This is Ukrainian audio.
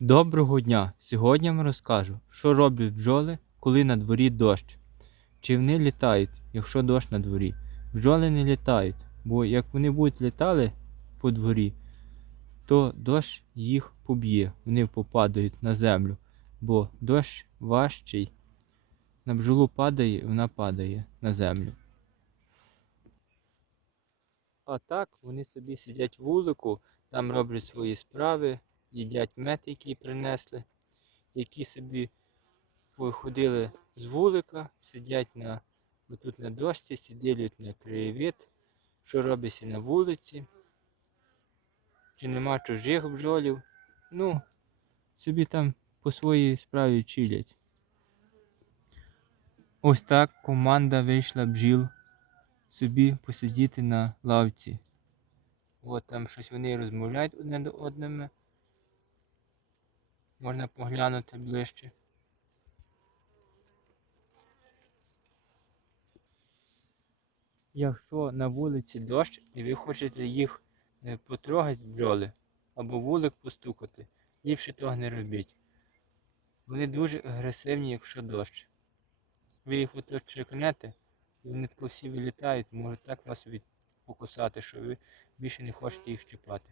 Доброго дня! Сьогодні вам розкажу, що роблять бджоли, коли на дворі дощ. Чи вони літають, якщо дощ на дворі? Бджоли не літають, бо як вони будуть літали по дворі, то дощ їх поб'є, вони попадають на землю, бо дощ важчий. На бджолу падає, і вона падає на землю. А так вони собі сидять вулику, там роблять свої справи, їдять мед, який принесли, які собі походили з вулика, сидять на, отут на дошці, сидять на краєвид, що робиться на вулиці, чи нема чужих бджолів. Ну, собі там по своїй справі чилять. Ось так команда вийшла бджіл собі посидіти на лавці. От там щось вони розмовляють одне до одними. Можна поглянути ближче. Якщо на вулиці дощ і ви хочете їх е, потрогати бджоли або вулик постукати, ліпше того не робіть. Вони дуже агресивні, якщо дощ. Ви їх ото черкнете, і вони всі вилітають, можуть так вас від... покусати, що ви більше не хочете їх чіпати.